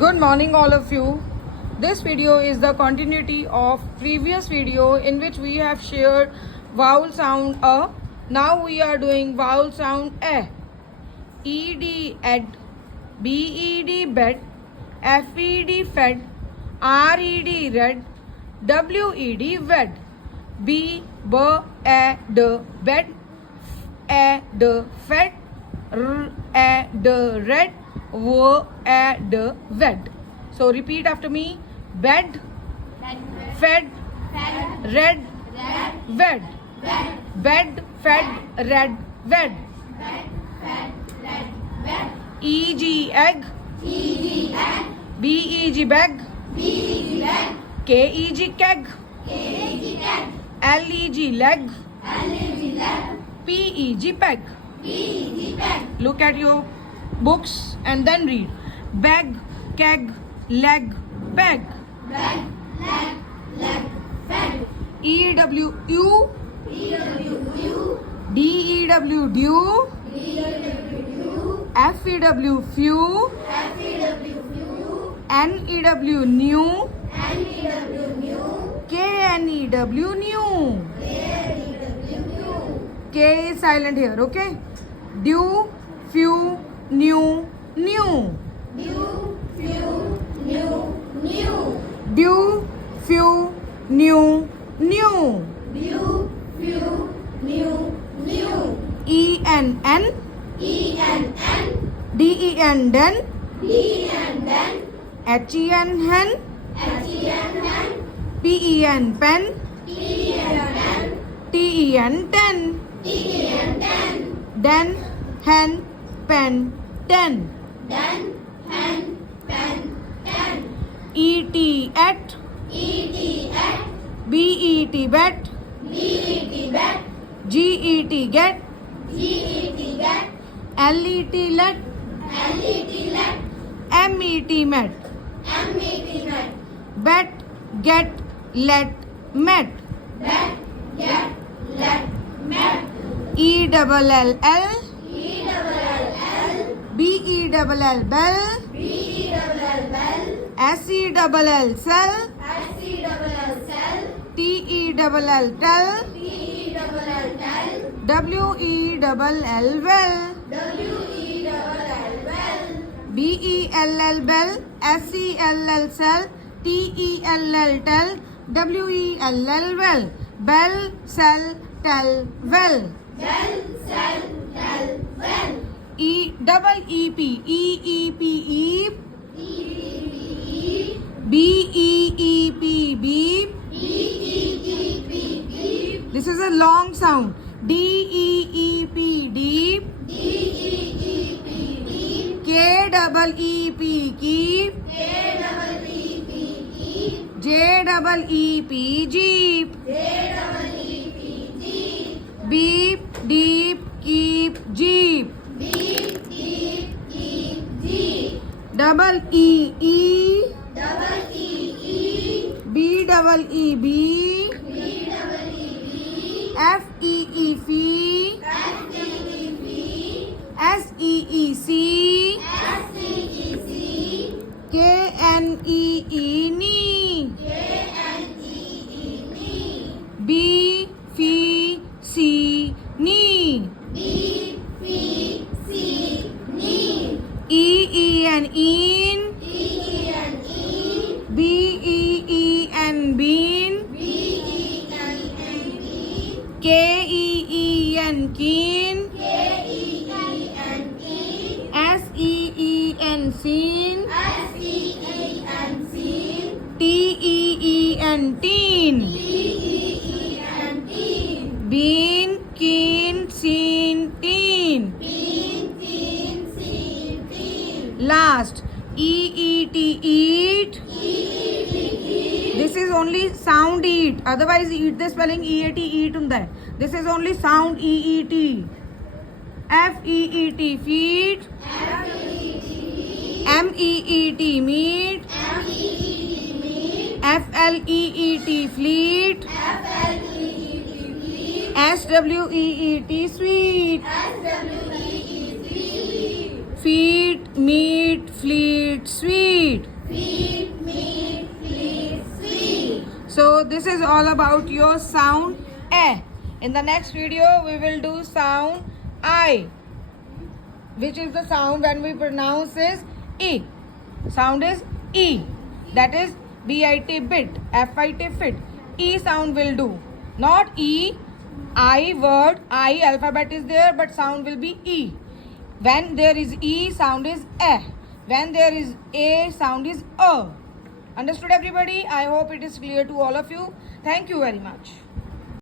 Good morning all of you. This video is the continuity of previous video in which we have shared vowel sound a. Now we are doing vowel sound a. Ed ed, bed bed, fed fed, red red, wed wed, b d bed, d fed, d red, d wed. So repeat after me. Bed, fed, red, wed. Bed, fed, red, wed. Eg egg, beg bag, keg keg, leg leg, peg peg. Look at your books and then read. Bag, keg, leg, peg. EW dew, dew, FEW few, NEW new, KNEW new. K is silent here, okay? Dew, few, new, new. Dew, few, new, new. ENN, DEN den, HEN hen, PEN pen, TEN ten, den, hen, pen, ten. ET at, BET bet, GET get, LET let, MET met, bet, get, let, met. ELL, BELL bell, SELL cell, TELL tell, WELL well, BELL bell, SELL cell, TELL tell, WELL well. Bell, cell, tell, well. EEP, EEP, BEEP, beep. This is a long sound. DEEP, deep. KEEP, keep. JEEP, jeep. Beep, deep, keep, jeep. Double EE, BEEB, FEE fee, SEEC, KNEE knee, B fee C knee, EEN in, BEEN bean, KEEN keen, SEEN seen, TEEN teen, bean, keen, seen, teen. Last, EET eat. This is only sound eat. Otherwise eat the spelling EAT eat unda. This is only sound EET. FEET feet. MEET meat. FLEET fleet. SWEET sweet. Feet, meat, fleet, sweet. this is all about your sound eh. In the next video, we will do sound I, which is the sound when we pronounce is E. Sound is E. That is B-I-T bit, F-I-T fit. E sound will do. Not E, I word, I alphabet is there, but sound will be E. When there is E, sound is eh. When there is A, sound is A. Understood everybody? I hope it is clear to all of you. Thank you very much.